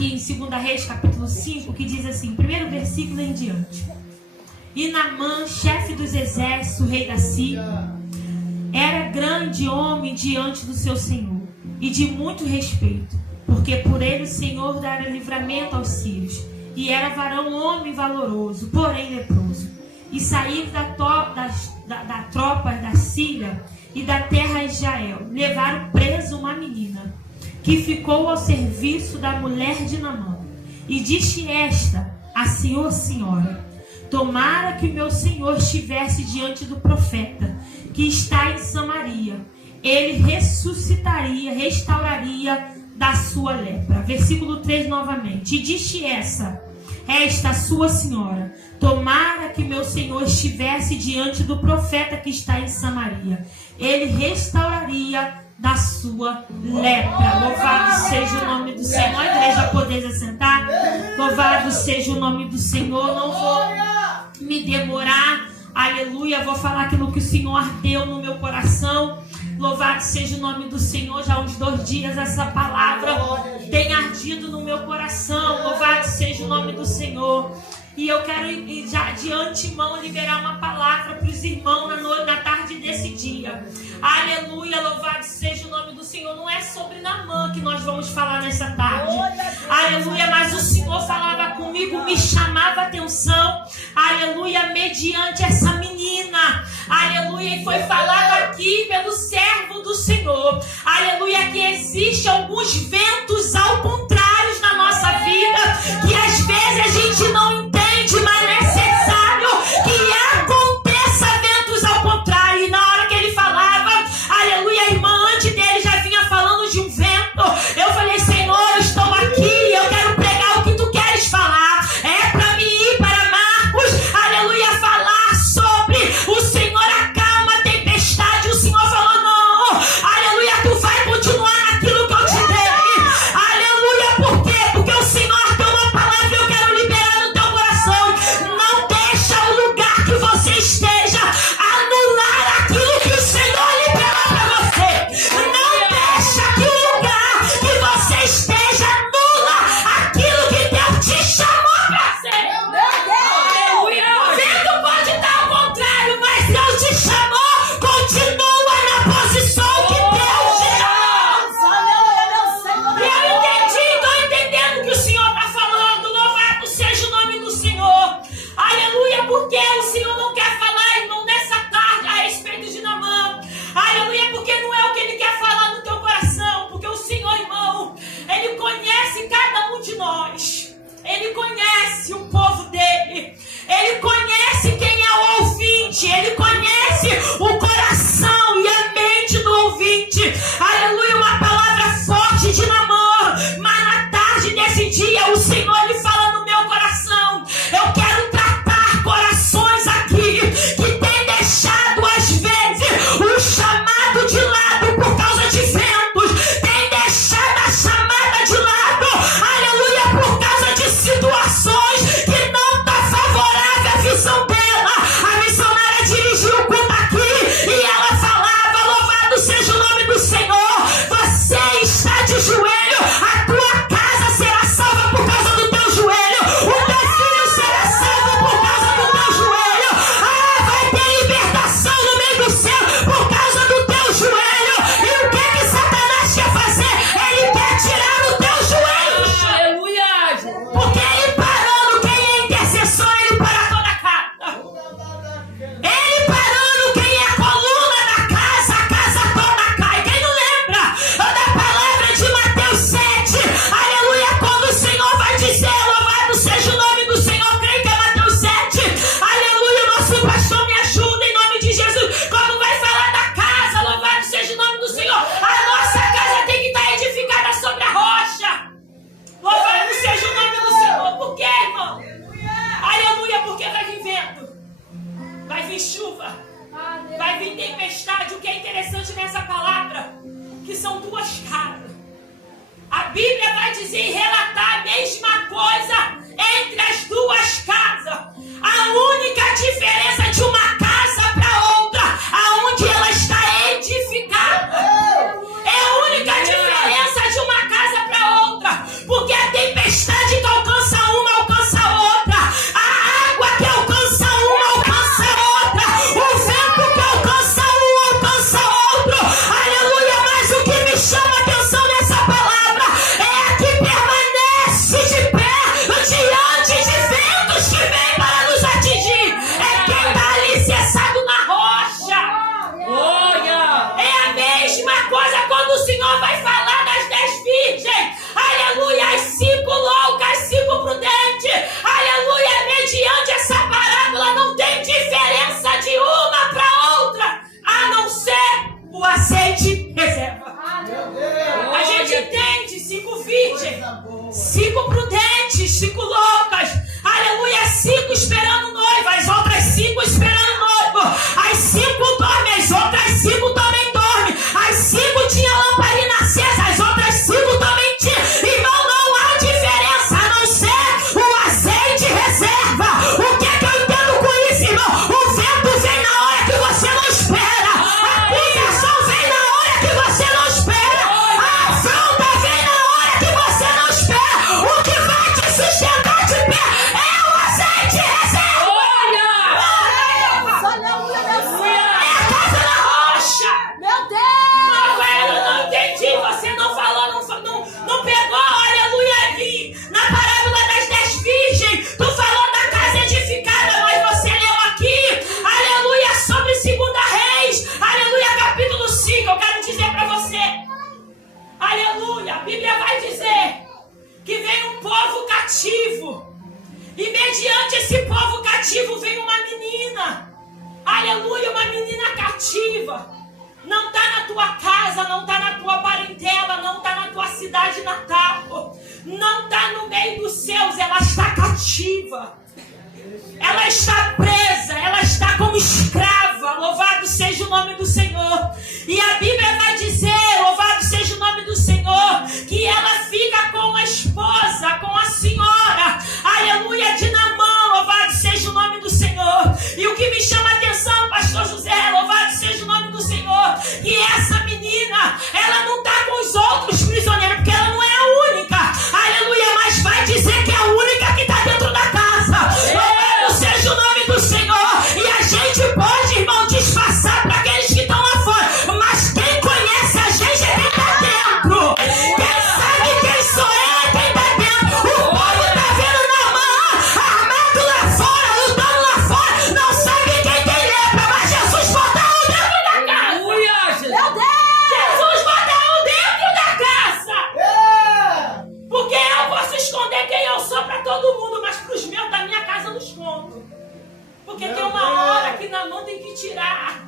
aqui em 2 Reis, capítulo 5, que diz assim, primeiro versículo em diante. E Naamã, chefe dos exércitos, rei da Síria, era grande homem diante do seu senhor, e de muito respeito, porque por ele o Senhor dara livramento aos sírios, e era varão homem valoroso, porém leproso. E saiu da tropa da Síria e da terra de Israel, levaram preso uma menina, que ficou ao serviço da mulher de Naamã. E disse esta a senhora, tomara que meu senhor estivesse diante do profeta, que está em Samaria, ele restauraria da sua lepra. Versículo 3 novamente. E disse esta sua senhora, tomara que meu senhor estivesse diante do profeta que está em Samaria, ele restauraria da sua lepra. Louvado seja o nome do Senhor. A igreja poder assentar. Louvado seja o nome do Senhor. Não vou me demorar. Aleluia. Vou falar aquilo que o Senhor ardeu no meu coração. Louvado seja o nome do Senhor. Já há uns 2 dias essa palavra tem ardido no meu coração. Louvado seja o nome do Senhor. E eu quero já de antemão liberar uma palavra para os irmãos na tarde desse dia. Aleluia, louvado seja o nome do Senhor. Não é sobre Naamã que nós vamos falar nessa tarde. Aleluia, mas o Senhor falava comigo, me chamava a atenção. Aleluia, mediante essa menina. Aleluia, e foi falado aqui pelo servo do Senhor. Aleluia, que existem alguns ventos ao contrário na nossa vida, que às vezes a gente não entende, mas é necessário que aconteça ventos ao contrário. E na hora que ele falava, aleluia, a irmã antes dele já vinha falando de um vento. Eu falei, Senhor, eu estou aqui, eu quero pregar o que tu queres falar. É para mim ir para Marcos, aleluia, falar sobre o Senhor acalma a tempestade. O Senhor falou, não, aleluia, tu vai continuar naquilo que eu te dei. Aleluia, por quê? Porque o Senhor deu uma palavra e eu quero liberar no teu coração. Não deixa o lugar que você esteja anular aquilo que o Senhor liberou para você. Não deixa que o lugar que você esteja anula aquilo que Deus te chamou para ser. Aleluia. O vento pode estar ao contrário, mas Deus te chamou. Continua na posição que Deus te chamou. E eu entendi, estou entendendo o que o Senhor está falando. Louvado seja o nome do Senhor. Aleluia, porque o Senhor não quer falar, irmão, nessa tarde a respeito de Naamã. Aleluia, porque não é o que Ele quer falar no teu coração. Porque o Senhor, irmão, Ele conhece cada um de nós. Ele conhece o povo dele. Ele conhece quem é o ouvinte. Ele conhece o coração e a mente do ouvinte. Aleluia, uma palavra forte de Naamã. Mas na tarde desse dia, o Senhor, Ele fala no meu coração. Eu quero tratar corações aqui que tem deixado às vezes o chamado de lado por causa de ventos. Tem deixado a chamada de lado. Aleluia, por causa de situações que não está favorável à visão dela. A missionária dirigiu o culto aqui e ela falava, louvado seja o nome do Senhor. Você está de joelho, a tua casa será salva por causa do teu joelho. O teu filho será salvo por causa do teu joelho. Vai ter libertação no meio do céu por causa do teu joelho. E o que Satanás quer fazer? Ele quer tirar o teu joelho. Aleluia. Porque ele parando quem é intercessor, ele para toda a casa. Ele parando quem é a coluna da casa, a casa toda cai. Quem não lembra da palavra de Mateus 7? Aleluia, quando o Senhor vai dizer, louvado seja o nome do Senhor, creio que é Mateus 7. Aleluia, nosso pastor me ajuda em nome de Jesus. Quando vai falar da casa, louvado seja o nome do Senhor, a nossa casa tem que estar edificada sobre a rocha. Louvado seja o nome do Senhor. Por quê, irmão? Aleluia, porque vai vir vento, vai vir chuva, vai vir tempestade. O que é interessante nessa palavra, que são 2 caras. A Bíblia vai dizer e relatar a mesma coisa entre as 2 casas. A única diferença de uma casa para outra, aonde ela está edificada. É a única diferença de uma casa para outra. Porque a tempestade prudente. 5 prudentes, 5 loucas. Aleluia, 5 esperando noivo, as outras 5 esperando noivo. As 5 dormem, as outras 5 também dormem. As 5 tinham lamparina acesa, as outras 5 também tinham. Irmão, não há diferença, a não ser o azeite reserva. O que é que eu entendo com isso, irmão? O vento vem na hora que você não espera. A conversão vem na hora que você não espera. A afronta vem na hora que você não espera. O que vai te sustentar de pé é o azeite reserva. É a casa da rocha. Meu Deus! Eu não entendi, você não falou, não pegou, aleluia, ali na parábola das 10 virgens. Tu falou da casa edificada, mas você leu aqui, aleluia, sobre 2 Reis, aleluia, capítulo 5. Eu quero dizer para você, aleluia, a Bíblia vai dizer que vem um povo cativo, e mediante esse povo cativo vem uma menina, aleluia, uma menina cativa. Não está na tua casa, não está na tua parentela, não está na tua cidade natal, não está no meio dos seus, ela está cativa, ela está presa, ela está como escrava. Louvado seja o nome do Senhor. E a Bíblia vai dizer, louvado seja o nome do Senhor, que ela fica com a esposa, com a senhora, aleluia, de Naamã. Louvado seja o nome do Senhor. E o que me chama a atenção, pastor José, louvado seja o nome do Senhor, que essa menina, ela não está com os outros prisioneiros, porque ela não é a única, aleluia, mas vai dizer que é a única que está dentro da casa. Louvado seja o nome do Senhor. E a gente pode, irmão, disfarçar para aqueles que estão lá fora, mas quem conhece a gente é quem está dentro. Quem sabe quem sou eu é quem está dentro. O povo está vendo Naamã armado lá fora, lutando lá fora, não sabe quem tem lepra, mas Jesus bota um dentro da casa. Meu Deus! Jesus bota um dentro da casa. Porque eu posso esconder quem eu sou para todo mundo, mas para os meus da minha casa eu não escondo. Porque tem uma hora que Naamã tem que tirar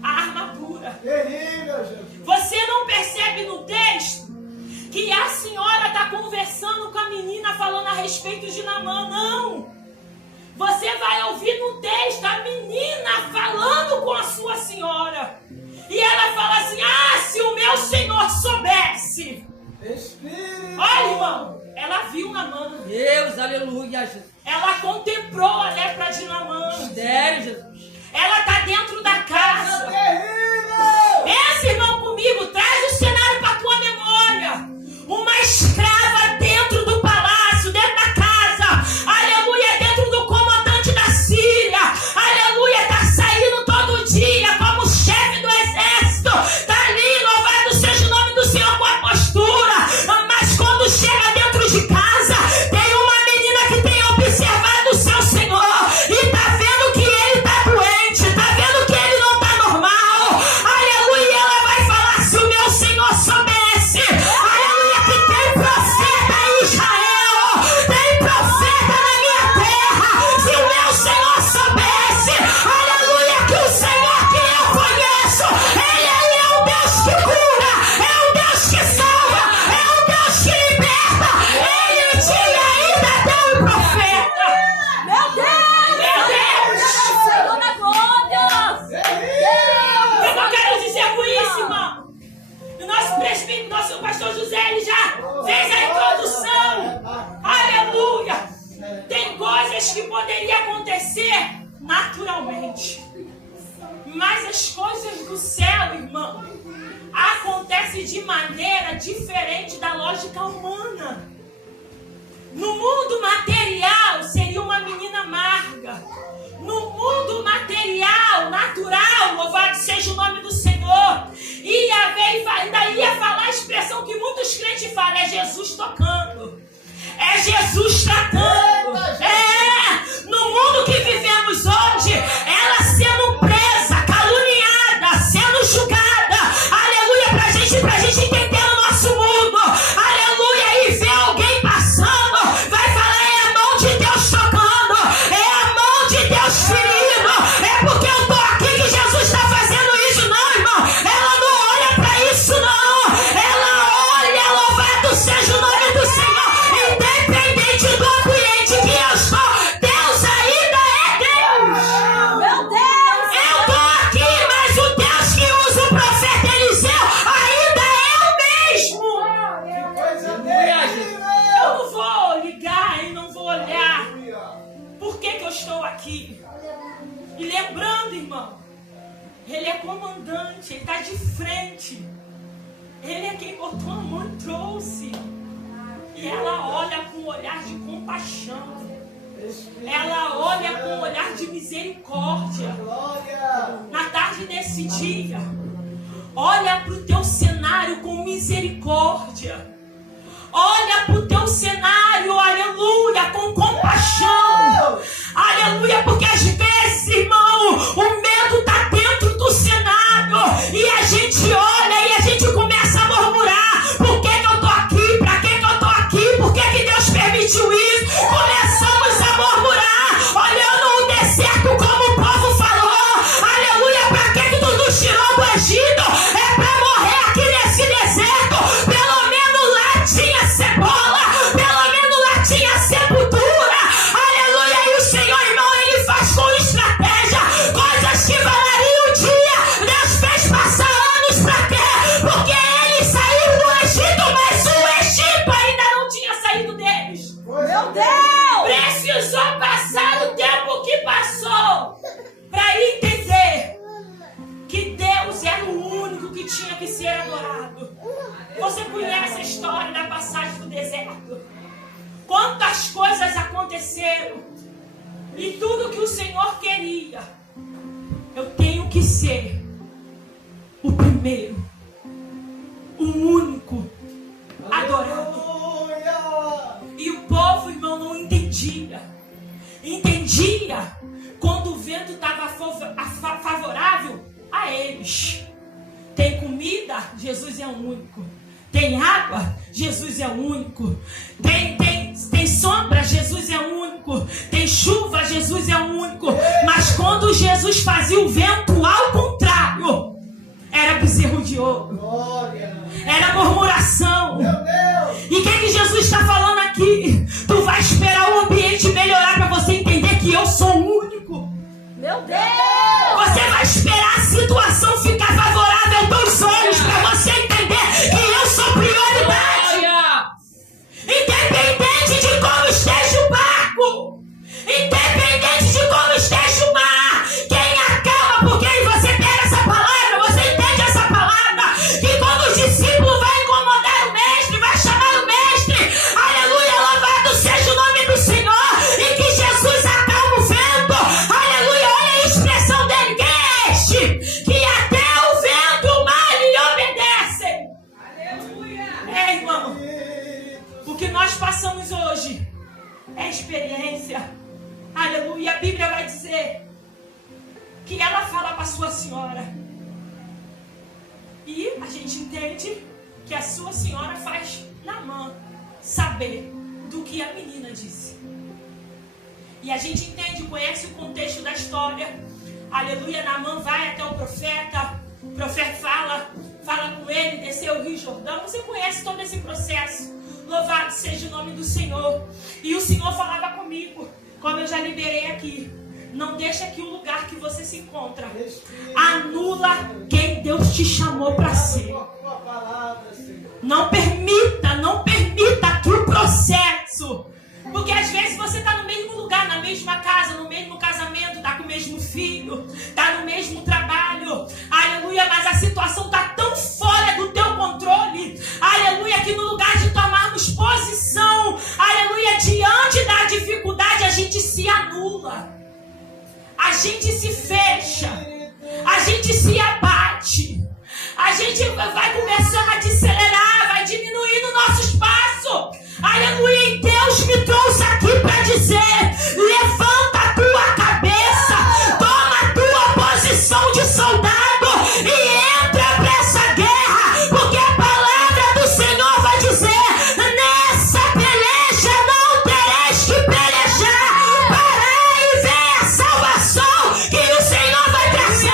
a armadura. Você não percebe no texto que a senhora está conversando com a menina falando a respeito de Naamã? Não! Você vai ouvir no texto a menina falando com a sua senhora. E ela fala assim: ah, se o meu senhor soubesse. Olha, irmão, ela viu Naamã. Deus, aleluia, Jesus. Ela contemplou a lepra de Naamã. Mistério, Jesus. Ela está dentro da casa. Pensa, irmão, comigo. Traz o cenário para a tua memória. Uma escrava dentro do palácio, dentro da casa. Aleluia, dentro do comandante da Síria. Aleluia, está saindo todo dia como chefe do exército. Está ali, louvado seja o nome do Senhor, com a postura. Mas quando chega dentro de casa, tem uma menina que tem observado o seu Senhor e está vendo que ele está doente, está vendo que ele não está normal. Aleluia, ela vai falar: se o meu Senhor soubesse, aleluia, que tem profeta em Israel, tem profeta na minha terra. Se o meu Senhor soubesse, aleluia, que o Senhor que eu conheço, ele é o Deus que cura, é o Deus que salva, é o Deus que liberta. Ele tinha ainda até um profeta. Meu Deus! Meu Deus! Senhor da glória! O que eu quero dizer com isso, irmão? O nosso presbítero, nosso pastor José, ele já fez a introdução. Aleluia! Tem coisas que poderiam acontecer naturalmente, mas as coisas do céu, irmão, acontecem de maneira diferente da lógica humana. No mundo material seria uma menina amarga. No mundo material, natural, louvado seja o nome do Senhor, ainda ia falar a expressão que muitos crentes falam: é Jesus tocando, é Jesus tratando. No mundo que vivemos hoje, ela sendo presa, caluniada, sendo julgada, aleluia, pra gente entender o nosso mundo, aleluia, e ver alguém passando, vai falar: é a mão de Deus tocando, é a mão de Deus ferindo, é porque eu tô aqui que Jesus está fazendo isso. Não, irmão, ela não olha pra isso, não, ela olha, louvado seja o nome nome do Senhor. Independente do ambiente que eu estou, Deus ainda é Deus. Meu Deus! Eu estou aqui, mas o Deus que usa o profeta Eliseu ainda é o mesmo. Aleluia, Jesus. Eu não vou ligar e não vou olhar por que eu estou aqui. E lembrando, irmão, ele é comandante, ele está de frente. Ele é quem botou a mão e trouxe. E ela olha com um olhar de compaixão. Ela olha com um olhar de misericórdia. Na tarde desse dia, olha para o teu cenário com misericórdia. Olha para o teu cenário, aleluia, com compaixão. Aleluia, porque às vezes, irmão, o medo está dentro do cenário. E a gente olha e a gente começa a murmurar. Por que eu estou aqui? Para que eu estou aqui? Por que Deus permitiu isso? Começamos a murmurar, olhando o deserto como o povo falou. Aleluia, para que tu nos tirou do Egito? É para morrer aqui nesse deserto. Pelo menos lá tinha cebola, pelo menos lá tinha sepultura. Aleluia, e o Senhor, irmão, ele faz com estratégia coisas que valeriam o dia. Deus fez passar anos para quê? Porque eles saíram do Egito, mas o Egito ainda não tinha saído deles. Meu Deus! Precisou passar o tempo que passou para entender que Deus era o único que tinha que ser adorado. Você conhece a história da passagem do deserto? Quantas coisas aconteceram e tudo que o Senhor queria. Eu tenho que ser o primeiro, o único adorado. E o povo, irmão, não entendia. Entendia quando o vento estava favorável a eles. Tem comida, Jesus é o único. Tem água, Jesus é o único. Tem sombra, Jesus é o único. Tem chuva, Jesus é o único. Mas quando Jesus fazia o vento ao contrário, era bezerro de ouro. Era murmuração. E o que Jesus está falando aqui? Tu vai esperar o ambiente melhorar para você entender que eu sou o único. Meu Deus! Você vai esperar a situação ficar favorável aos teus olhos para você entender que eu sou prioridade. Independente de como esteja o barco, independente de como esteja o mar, quem acalma, porque você pega essa palavra, você entende essa palavra, que quando o discípulo vai incomodar o mestre, vai chamar o mestre, aleluia, louvado seja o nome do Senhor, e que Jesus acalma o vento, aleluia, olha a expressão dele, quem é este? Que até o vento e o mar lhe obedecem. Aleluia. É, irmão, o que nós passamos hoje é experiência. Aleluia. A Bíblia vai dizer que ela fala para sua senhora. E a gente entende que a sua senhora faz Naamã saber do que a menina disse. E a gente entende, conhece o contexto da história. Aleluia. Naamã vai até o profeta fala com ele, desceu o Rio Jordão. Você conhece todo esse processo. Louvado seja o nome do Senhor. E o Senhor falava comigo, como eu já liberei aqui. Não deixa que o lugar que você se encontra anula quem Deus te chamou para ser. Não permita que o processo. Porque às vezes você está no mesmo lugar, na mesma casa, no mesmo casamento, está com o mesmo filho, está no mesmo trabalho, aleluia, mas a situação está tão fora do teu controle, aleluia, que no lugar de tomarmos posição, aleluia, diante da dificuldade, a gente se anula, a gente se fecha, a gente se abate, a gente vai começando a desacelerar, vai diminuindo o nosso espaço, aleluia, e Deus me trouxe aqui para dizer, levanta a tua cabeça, toma a tua posição de soldado e entra para essa guerra, porque a palavra do Senhor vai dizer, nessa peleja não tereis que pelejar, parai e ver a salvação que o Senhor vai trazer,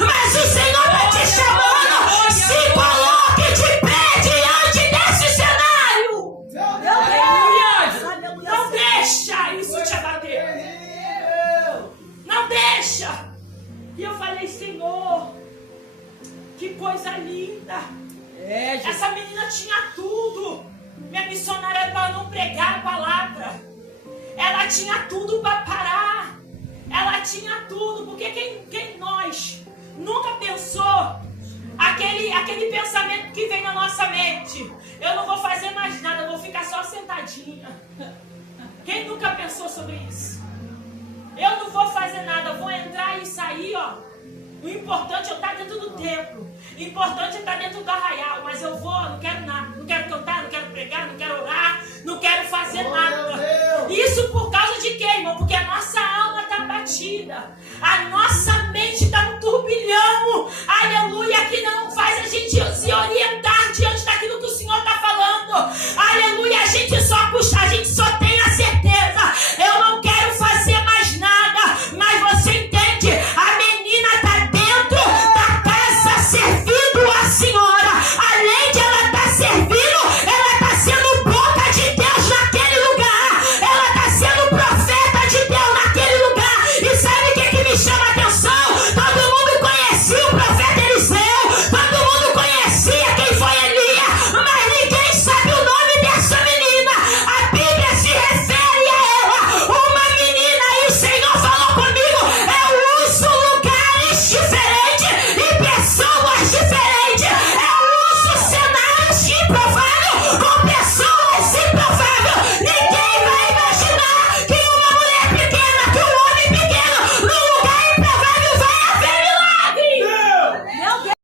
mas o Senhor vai te chamando, se coloque de pé diante desse cenário. coisa linda. Jesus. Essa menina tinha tudo. Minha missionária era para não pregar a palavra. Ela tinha tudo para parar. Ela tinha tudo. Porque quem nós nunca pensou aquele pensamento que vem na nossa mente? Eu não vou fazer mais nada, eu vou ficar só sentadinha. Quem nunca pensou sobre isso? Eu não vou fazer nada, eu vou entrar e sair, ó. O importante é eu estar dentro do templo. O importante é estar dentro do arraial. Mas eu vou, não quero nada. Não quero cantar, não quero pregar, não quero orar. Não quero fazer nada. Isso por causa de quê, irmão? Porque a nossa alma está abatida. A nossa mente está um turbilhão. Aleluia, que não faz a gente se orientar diante daquilo que o Senhor está falando. Aleluia, a gente só tem a certeza. Eu não quero fazer mais nada. Mas você entende? A menina está dentro da casa servindo a Senhora. Além de ela estar servindo, ela está sendo boca de Deus naquele lugar. Ela está sendo profeta de Deus naquele lugar. E sabe o que me chama a atenção? Todo mundo conhecia o profeta Eliseu. Todo mundo conhecia quem foi Elias. Mas ninguém sabe o nome dessa menina. A Bíblia se refere a ela. Uma menina, e o Senhor falou comigo. Eu uso lugares diferentes e pessoas diferentes. Eu uso cenários improváveis com pessoas improváveis. Ninguém vai imaginar que uma mulher pequena, que um homem pequeno, num lugar improvável vai haver milagre. Meu Deus.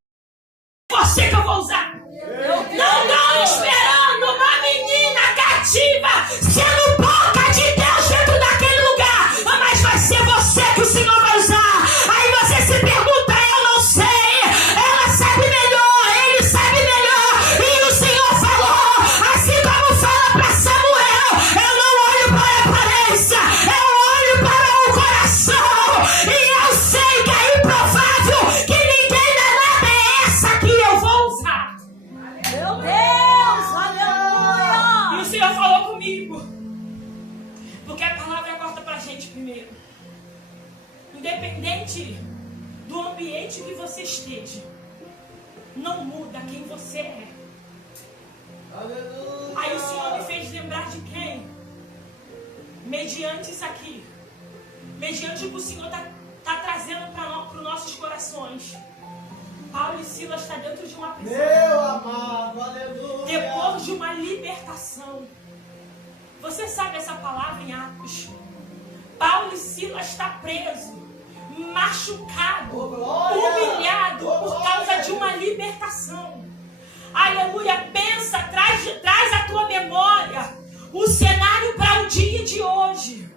Você que eu vou usar. Meu Deus. Não estão esperando uma menina cativa sendo boca de Deus dentro daquele lugar. Mas vai ser você que o Senhor vai usar. Aí você se pergunta, eu não sei. Ela sabe melhor, ele sabe melhor. E o Senhor falou, assim como fala para Samuel, eu não olho para a aparência, eu olho para o coração. E eu sei que é improvável, que ninguém dá nada, é essa que eu vou usar. Meu Deus. E Aleluia. o Senhor falou comigo. Porque a palavra corta pra gente primeiro. Independente do ambiente que você esteja, não muda quem você é. Aleluia. Aí o Senhor me fez lembrar de quem? Mediante isso aqui. Mediante o que o Senhor está trazendo para os nossos corações. Paulo e Silas estão dentro de uma prisão. Meu amado, aleluia. Depois de uma libertação. Você sabe essa palavra em Atos? Paulo e Silas está preso, machucado, Oh, glória! humilhado Oh, por glória! causa de uma libertação. Aleluia, pensa, traz à tua memória o cenário para o dia de hoje.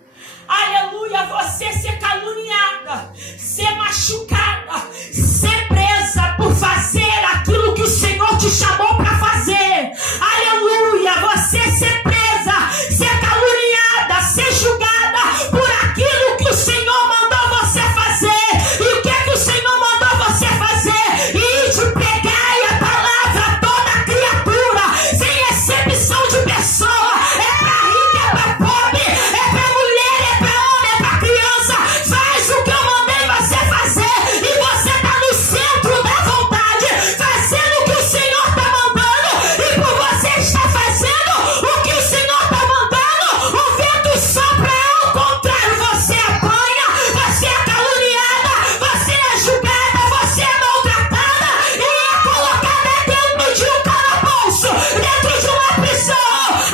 Aleluia, você ser caluniada, ser machucada, ser presa por fazer aquilo que o Senhor te chamou para fazer. Aleluia, você ser presa, ser caluniada, ser julgada por aquilo que o Senhor mandou você fazer. E o que é que o Senhor mandou você fazer? E de pregai a palavra a toda criatura, sem exceção de pessoa. É para rico, é para pobre, é para mulher, é para homem, é para criança. Faz o que eu mandei você fazer. E você está no centro da vontade, fazendo o que o Senhor está mandando. E por você estar fazendo o que o Senhor está mandando, o vento sopra ao contrário. Você apanha, você é caluniada, você é julgada, você é maltratada e é colocada dentro de um calabouço, dentro de uma prisão.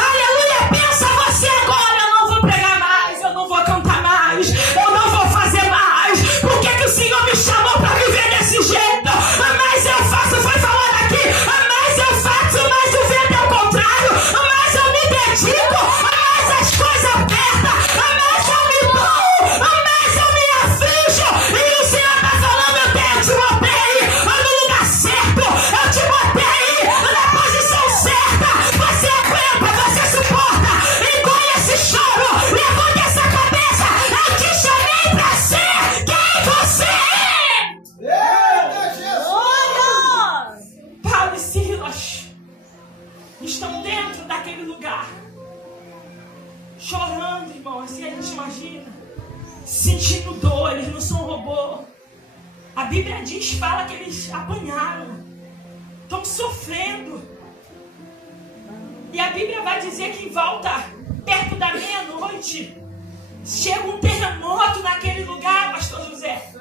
Aleluia, pensa você agora, eu não vou pregar mais, eu não vou cantar mais, eu não vou fazer mais. Por que o Senhor me chamou para viver desse jeito? Mas eu faço, foi falando aqui, mas eu faço, mas o vento é o contrário, mas eu me dedico, mas as coisas apertam, mas eu me dou, mas eu me aflijo. E o Senhor está falando, eu te botei no lugar certo, eu te botei na posição certa. Você aguenta, você suporta, engole esse choro, levanta essa cabeça. Eu te chamei para ser quem você é. Eita, Jesus. Glória. Paulo e Silas estão dentro daquele lugar, chorando, irmão, assim a gente imagina, sentindo dor. Eles não são robô. A Bíblia fala que eles apanharam, estão sofrendo. E a Bíblia vai dizer que em volta, perto da meia-noite, chega um terremoto naquele lugar, pastor José.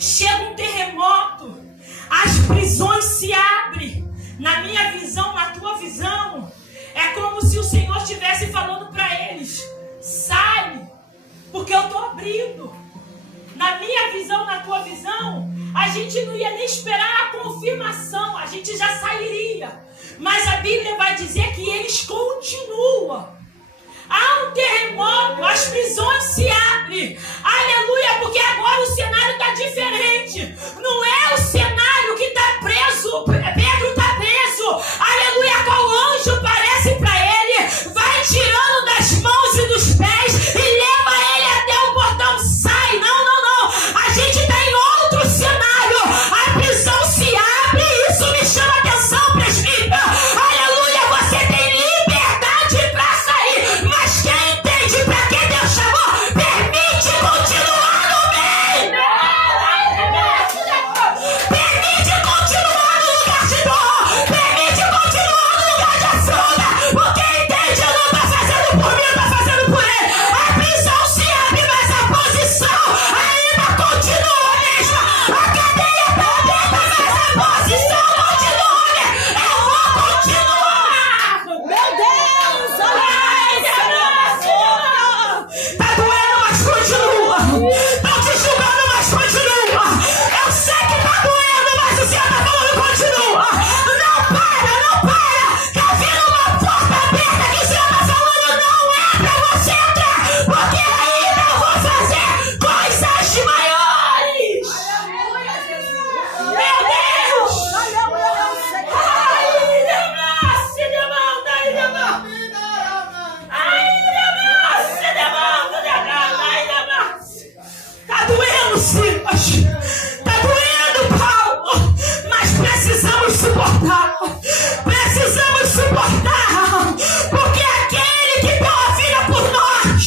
Chega um terremoto, as prisões se abrem. Na minha visão, na tua visão, é como se o Senhor estivesse falando para eles: sai, porque eu estou abrindo. Na minha visão, na tua visão, a gente não ia nem esperar a confirmação, a gente já sairia. Mas a Bíblia vai dizer que eles continuam. Há um terremoto, as prisões se abrem. Aleluia, porque agora o cenário está diferente. Não é o cenário que está preso. Pedro está preso. Aleluia, qual anjo parece para ele, vai tirando das mãos e dos pés e leva ele até o portão. Sai, não. A gente está em outro cenário. A prisão se abre e isso me chama atenção, presbítero. Aleluia, você tem liberdade para sair. Mas quem entende para que Deus chamou, permite continuar no meio. Permite continuar no lugar de dor. Permite continuar no lugar de afronta. Porque entende, eu não estou fazendo por mim, eu estou fazendo por ele. A prisão se abre, mas a posição ainda continua a mesma. A cadeia está aberta, mas a posição continua. Eu vou continuar. Meu Deus! Tá doendo, mas continua. Estão te julgando, mas continua. Eu sei que tá doendo, mas o Senhor tá falando continua. Não para. Tá vendo uma porta aberta que o Senhor tá falando, não é pra você entrar, porque ainda eu vou fazer coisas maiores. Meu Deus! Tá doendo, Silas. Tá doendo, Paulo. Mas precisamos suportar. Porque aquele que deu a vida por nós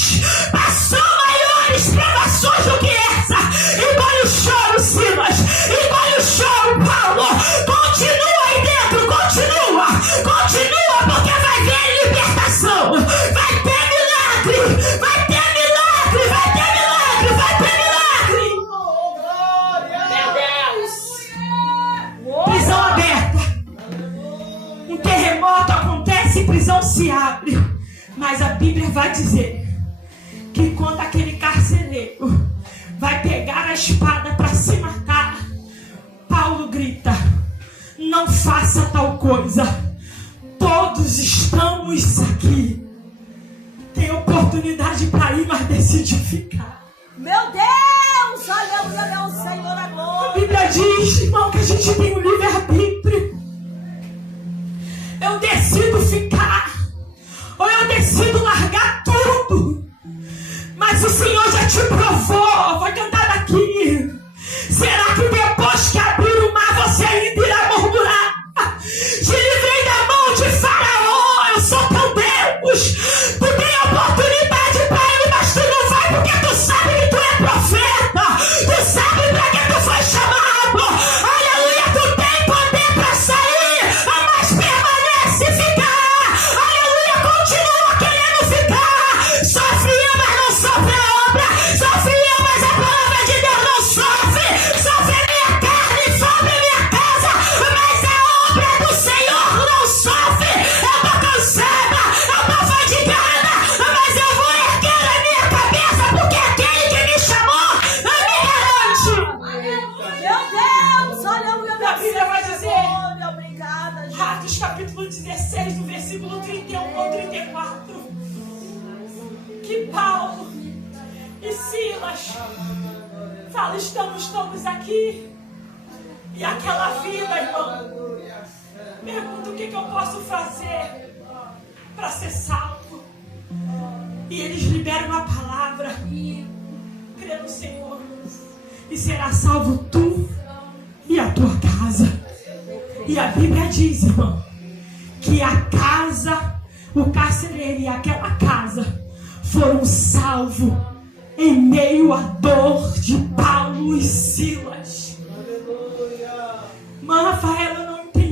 passou maiores provações do que essa. Engole o choro, Silas. Engole o choro, Paulo. Continua aí dentro, continua, porque vai ver libertação. Vai ter milagre. Meu Deus! Prisão aberta. Um terremoto acontece e prisão se abre. Mas a Bíblia vai dizer que quando aquele carcereiro vai pegar a espada para se matar, Paulo grita: não faça tal coisa. Todos estamos aqui. Tem oportunidade para ir, mas decide ficar. Meu Deus! Aleluia, meu Senhor, a A glória. Bíblia diz, irmão, que a gente tem um livre-arbítrio. Eu decido ficar, ou eu decido largar tudo. Mas o Senhor já te provou. Vou cantar daqui. Será que depois que abrir o mar você ainda irá murmurar? Te livrei da mão de Faraó, eu sou teu Deus. Tu tem oportunidade para ir, mas tu não vai porque tu sabe que tu é profeta. Tu sabe para que tu foi chamado. Aleluia, tu tem poder para sair, mas permanece ficar. Aleluia, continua querendo ficar. Sofre eu, mas não sofre a obra. Sofre eu, mas a palavra de Deus não sofre. Sofre a minha carne, sofre a minha casa, mas a obra do Senhor não sofre. Eu tô cansada, eu tô fadigada, mas eu vou erguer a minha cabeça, porque aquele que me chamou me garante. Meu Deus! Aleluia, meu A Bíblia vai dizer, Senhor. Obrigada, Jesus. Atos capítulo 16, do versículo 31 ao 34, que Paulo e Silas falam: estamos todos aqui. E aquela vida, irmão, pergunta: o que eu posso fazer para ser salvo? E eles liberam a palavra: crê no Senhor e será salvo tu e a tua casa. E a Bíblia diz, irmão, que a casa, o carcereiro e aquela casa foram salvos em meio à dor de Paulo e Silas. Mas Rafaela, não entende.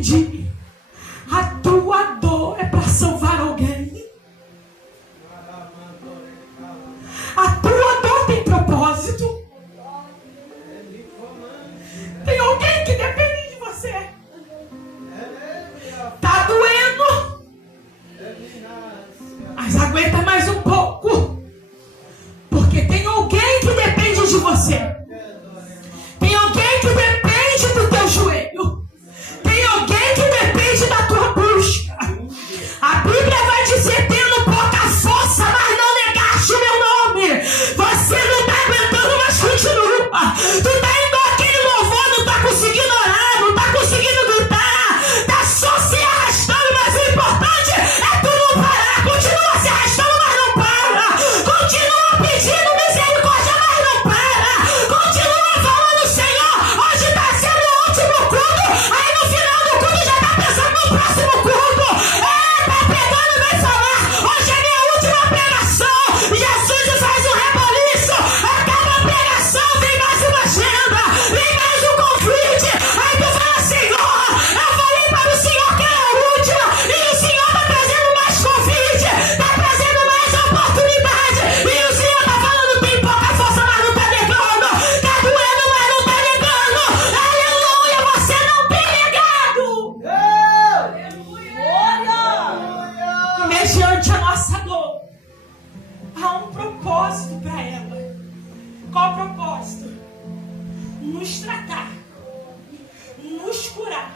salvar alguém. A tua dor tem propósito. Tem alguém que depende de você. Tá doendo, mas aguenta mais um pouco, porque tem alguém que depende de você. Tem alguém que depende do teu joelho. Tem alguém que depende da tua busca. A Bíblia vai dizer: tendo pouca força, mas não negaste o meu nome. Você não tá aguentando, mas continua. Tu tá indo aquele louvor, não tá conseguindo orar, não tá conseguindo gritar, tá só se arrastando, mas o importante é tu não parar. Continua se arrastando, mas não para. Continua pedindo misericórdia, mas não para. Continua falando: Senhor, hoje tá sendo o último culto. Aí no final do culto já tá pensando no próximo culto. Tá pegando, vem falar: hoje é minha última pregação. Jesus faz um reboliço. Acaba a pregação, vem mais uma agenda, vem mais um convite. Aí tu fala: Senhor, eu falei para o Senhor que era a última, e o Senhor tá trazendo mais convite, tá trazendo mais oportunidade, e o Senhor tá falando: tem pouca força, mas não tá negando, tá doendo, mas não tá negando. Aleluia, você não tem negado. E mediante a nossa dor, há um propósito para ela. Qual o propósito? Nos tratar, nos curar,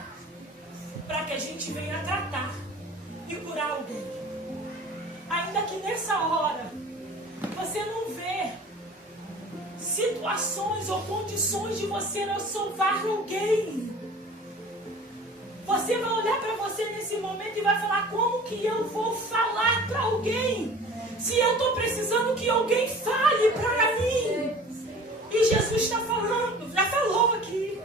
para que a gente venha tratar e curar alguém. Ainda que nessa hora você não vê situações ou condições de você não salvar alguém, você vai olhar para você nesse momento e vai falar: como que eu vou falar para alguém se eu estou precisando que alguém fale para mim? E Jesus está falando, já falou aqui: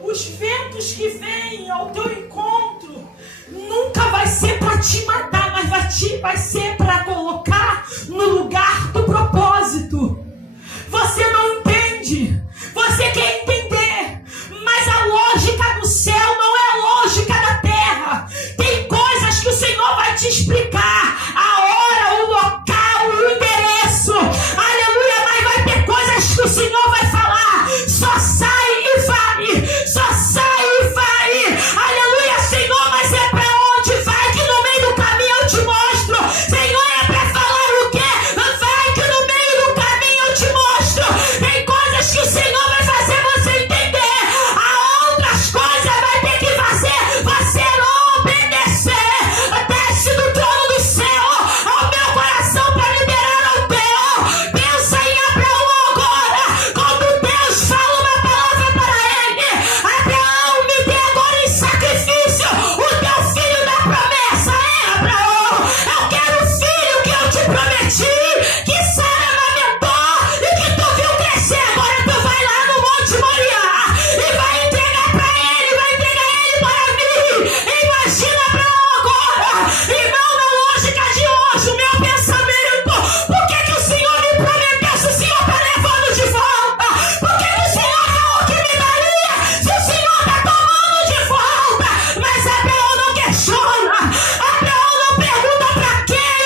os ventos que vêm ao teu encontro nunca vai ser para te matar, mas vai ser para colocar no lugar do propósito. Você não entende, você quer entender, mas a lógica do céu não é a lógica da terra. Tem coisas que o Senhor vai te explicar, a hora, o local, o endereço, aleluia, mas vai ter coisas que o Senhor vai falar: só sai e vai, só sai e vai, aleluia. Senhor, mas é pra onde vai, que no meio do caminho eu te mostro. Senhor, é pra falar o quê? Vai, que no meio do caminho eu te mostro. Tem coisas que o Senhor vai fazer você entender, há outras coisas vai ter que fazer você obedecer. Desce do trono do céu ao meu coração para liberar ao teu. Pensa em Abraão agora, quando Deus fala uma palavra para ele: Abraão, me dê agora em sacrifício o teu filho da promessa. Abraão, eu quero o filho que eu te prometi, que Sara amamentou e que tu viu crescer. Agora tu vai lá no Monte Moriá e vai entregar para ele, vai entregar ele para mim. Imagina Abraão agora, irmão, na lógica de hoje, o meu pensamento: por que o Senhor me prometeu se o Senhor está levando de volta? Por que o Senhor falou que me daria se o Senhor está tomando de volta? Mas Abraão não questiona, Abraão não pergunta para quem,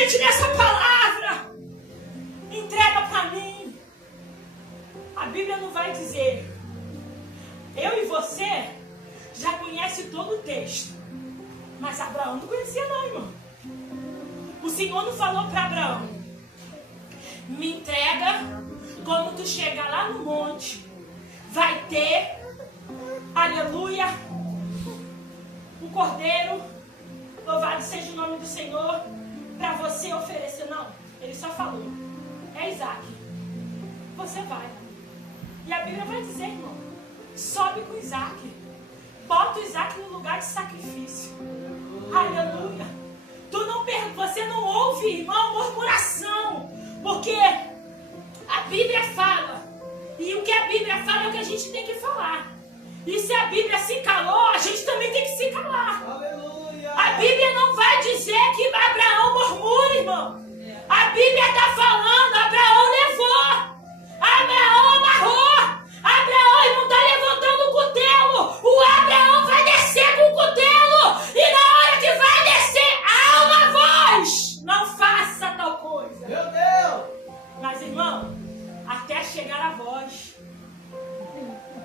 crente nessa palavra. Entrega para mim. A Bíblia não vai dizer. Eu e você já conhece todo o texto. Mas Abraão não conhecia não, irmão. O Senhor não falou para Abraão: me entrega, quando tu chegar lá no monte, vai ter, aleluia, o cordeiro, louvado seja o nome do Senhor, para você oferecer. Não, ele só falou: é Isaac, você vai. E a Bíblia vai dizer, irmão, sobe com Isaac, bota o Isaac no lugar de sacrifício. Aleluia. Você não ouve, irmão, murmuração, porque a Bíblia fala, e o que a Bíblia fala é o que a gente tem que falar. E se a Bíblia se calou, a gente também tem que se calar. Aleluia. A Bíblia não vai dizer que Abraão murmura, irmão. A Bíblia está falando, Abraão levou, Abraão amarrou, Abraão, irmão, está levantando o cutelo, o Abraão vai descer com o cutelo, e na hora que vai descer, há uma voz: não faça tal coisa. Meu Deus. Mas, irmão, até chegar a voz,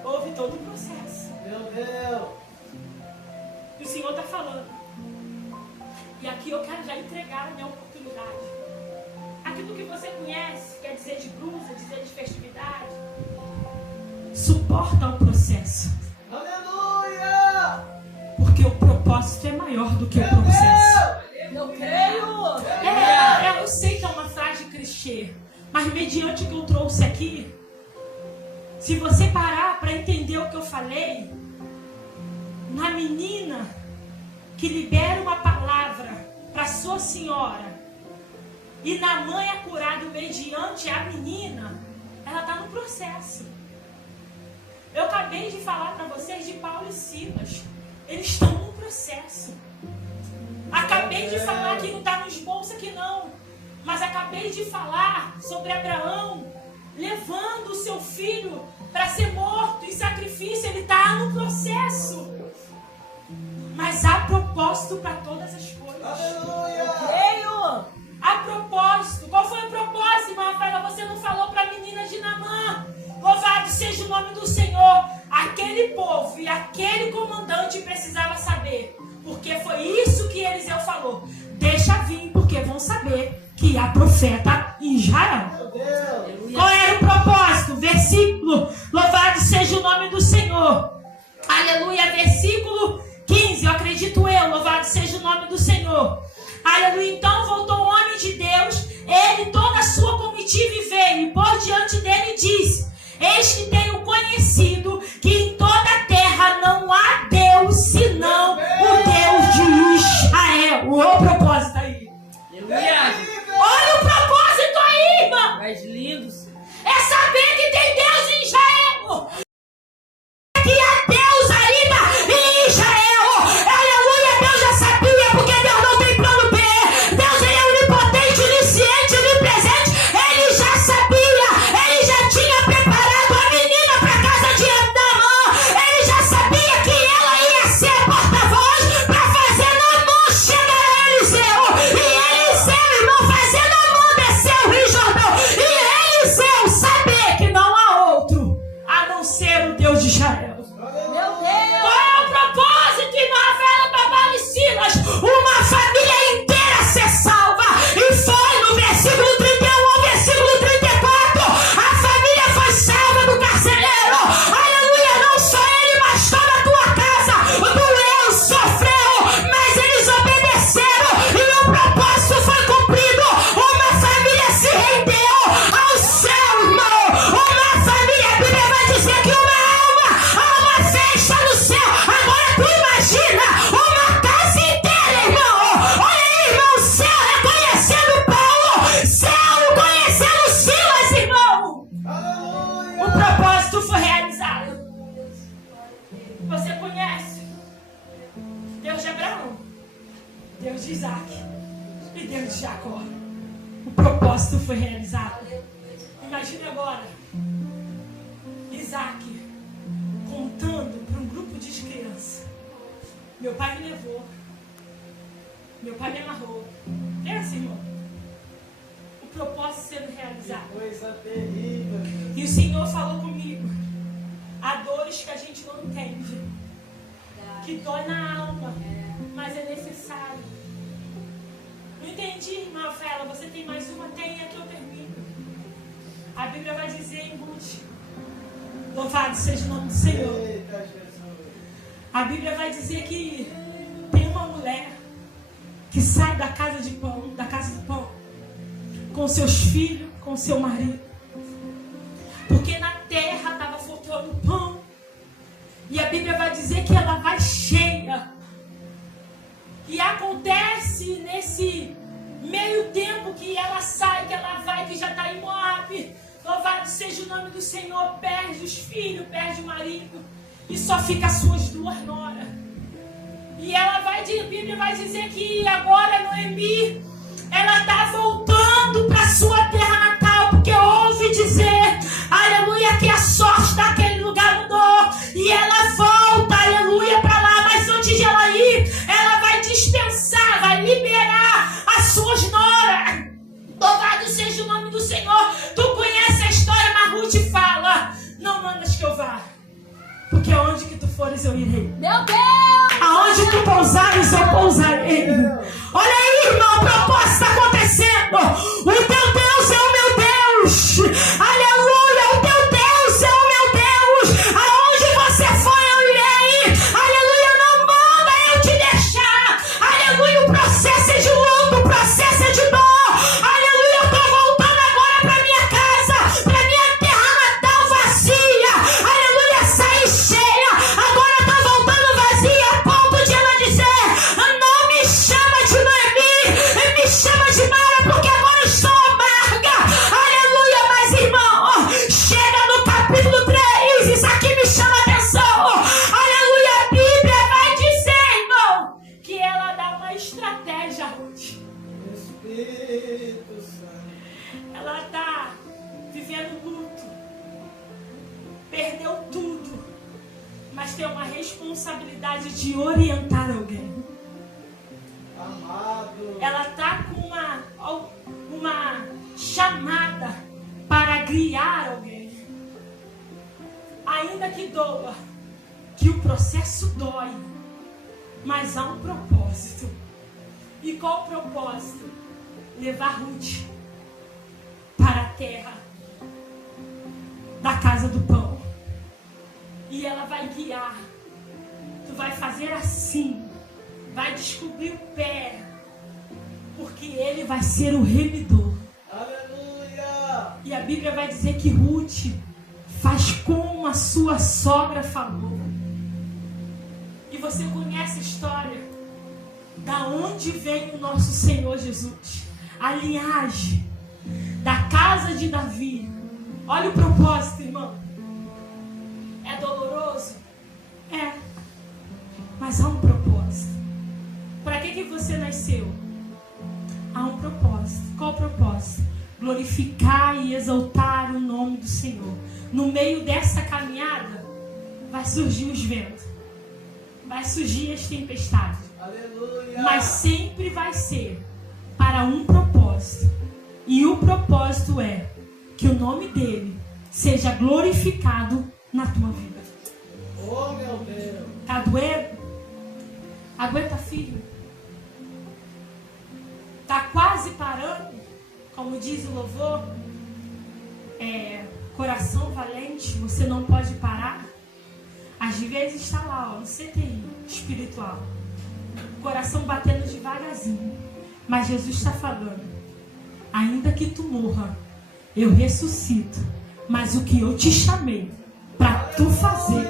houve todo o processo. Meu Deus. E o Senhor está falando. E aqui eu quero já entregar a minha oportunidade. Aquilo que você conhece, quer dizer de blusa, dizer de festividade, suporta o processo. Aleluia. Porque o propósito é maior do que o processo. Eu creio. Eu sei que é uma frase clichê, mas mediante o que eu trouxe aqui, se você parar para entender o que eu falei, na menina que libera uma palavra para sua senhora, e na mãe é curado mediante a menina, ela está no processo. Eu acabei de falar para vocês de Paulo e Silas. Eles estão no processo. Acabei de falar que não está nos bolsos aqui não. Mas acabei de falar sobre Abraão levando o seu filho para ser morto em sacrifício. Ele está no processo. Mas há propósito para todas as coisas. Aleluia. Creio. A propósito. Qual foi o propósito, irmã Rafaela? Você não falou para a menina de Naamã. Louvado seja o nome do Senhor. Aquele povo e aquele comandante precisava saber. Porque foi isso que Eliseu falou. Deixa vir, porque vão saber que há profeta em Israel. Meu Deus. Qual era o propósito? Versículo. Louvado seja o nome do Senhor. Aleluia. Versículo 15. Eu acredito louvado seja o nome do Senhor. Aleluia. Então voltou o homem de Deus, ele toda a sua comitiva e veio, e por diante dele disse: eis que tenho conhecido que em toda a terra não há Deus senão o Deus de Israel. Olha o propósito aí. Olha o propósito aí, irmão. Mais lindos. É saber que tem Deus em Israel. Que há Deus ainda em Israel. Aleluia. Deus já sabia, porque Deus não tem plano B. Deus é onipotente, onisciente, onipresente. Ele já sabia. Ele já tinha preparado a menina para casa de Naamã. Ele já sabia que ela ia ser a porta-voz para fazer Naamã chegar a Eliseu. E Eliseu, irmão, fazer Naamã descer o Rio Jordão. E Eliseu saber que não há outro a não ser o Deus de Israel. Meu Deus. Qual é o propósito, irmã Rafaela, Babal e Silas? Uma família inteira ser salva. E foi no versículo 31 ao versículo 34. A família foi salva do carcereiro. Aleluia, não só ele, mas toda a tua casa doeu, sofreu, mas eles obedeceram e o propósito foi cumprido. Uma família se rendeu ao céu, irmão. Uma família, a Bíblia vai dizer que uma alma festa no céu. Agora tu imagina uma casa inteira, irmão. Olha aí, irmão, o céu reconhecendo Paulo, céu conhecendo Silas, irmão. Aleluia. O propósito foi realizado. Você conhece Deus de Abraão, Deus de Isaac e Deus de Jacó. O propósito foi realizado. Imagine agora Isaac contando para um grupo de crianças: meu pai me levou, meu pai me amarrou. Pensa, irmão, propósito sendo realizado. Coisa terrível. E o Senhor falou comigo. Há dores que a gente não entende. Que dói na alma. Mas é necessário. Não entendi, irmã Rafaela. Você tem mais uma? Tem, aqui eu termino. A Bíblia vai dizer em Ruth. Louvado seja o nome do Senhor. Eita, Jesus. A Bíblia vai dizer que tem uma mulher que sai da casa de pão, da casa do pão, com seus filhos, com seu marido. Porque na terra estava faltando pão. E a Bíblia vai dizer que ela vai cheia. E acontece nesse meio tempo que ela sai, que ela vai, que já está em Moabe. Louvado seja o nome do Senhor. Perde os filhos, perde o marido. E só fica as suas duas noras. E ela vai, a Bíblia vai dizer que agora Noemi, ela está voltando para sua terra natal. Porque ouve dizer, aleluia, que a sorte daquele lugar mudou. E ela volta, aleluia, para lá. Mas antes de ela ir, ela vai dispensar, vai liberar as suas noras. Louvado seja o nome do Senhor. Tu conhece a história, mas Ruth fala, não mandas que eu vá. Porque aonde que tu fores eu irei. Meu Deus! Aonde tu pousares eu pousarei. Olha aí, irmão, o propósito está acontecendo. O teu Deus é o meu Deus. Aleluia, o teu Deus é o meu Deus. Aonde você for eu irei. Aleluia, não manda eu te deixar. Aleluia, o processo é de luto, o processo é de dor. Aleluia, eu estou voltando agora para minha casa, para minha terra natal vazia. Aleluia, sai cheia. Agora está voltando vazia, a ponto de ela dizer, não me chama de Noemi, me chama de Mara, porque agora eu estou amarga. Aleluia, mas irmão, chega no capítulo 3, isso aqui me chama atenção. Aleluia, a Bíblia vai dizer, irmão, que ela dá uma estratégia, Ruth. Espírito Santo. Ela está vivendo luto, perdeu tudo, mas tem uma responsabilidade de orientar alguém. Amado. Ela está com uma chamada para guiar alguém. Ainda que doa, que o processo dói, mas há um propósito. E qual o propósito? Levar Ruth para a terra da casa do pão. E ela vai guiar. Tu vai fazer assim. Vai descobrir o pé. Porque ele vai ser o remidor. Aleluia. E a Bíblia vai dizer que Ruth faz como a sua sogra falou. E você conhece a história da onde vem o nosso Senhor Jesus. A linhagem da casa de Davi. Olha o propósito, irmão. É doloroso? É. Mas há um propósito. Para que você nasceu? Há um propósito. Qual o propósito? Glorificar e exaltar o nome do Senhor. No meio dessa caminhada, vai surgir os ventos. Vai surgir as tempestades. Aleluia. Mas sempre vai ser para um propósito. E o propósito é que o nome dele seja glorificado na tua vida. Oh, meu Deus. Tá doendo? Aguenta, filho. Tá quase parando, como diz o louvor. Coração valente, você não pode parar. Às vezes está lá, no CTI espiritual, o coração batendo devagarzinho, mas Jesus está falando, ainda que tu morra, eu ressuscito, mas o que eu te chamei para tu fazer,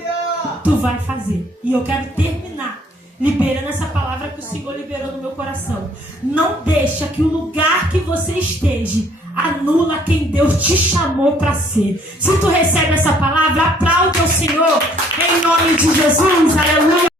tu vai fazer. E eu quero terminar liberando essa palavra que o Senhor liberou no meu coração. Não deixa que o lugar que você esteja anula quem Deus te chamou para ser. Se tu recebe essa palavra, aplauda o Senhor em nome de Jesus. Aleluia.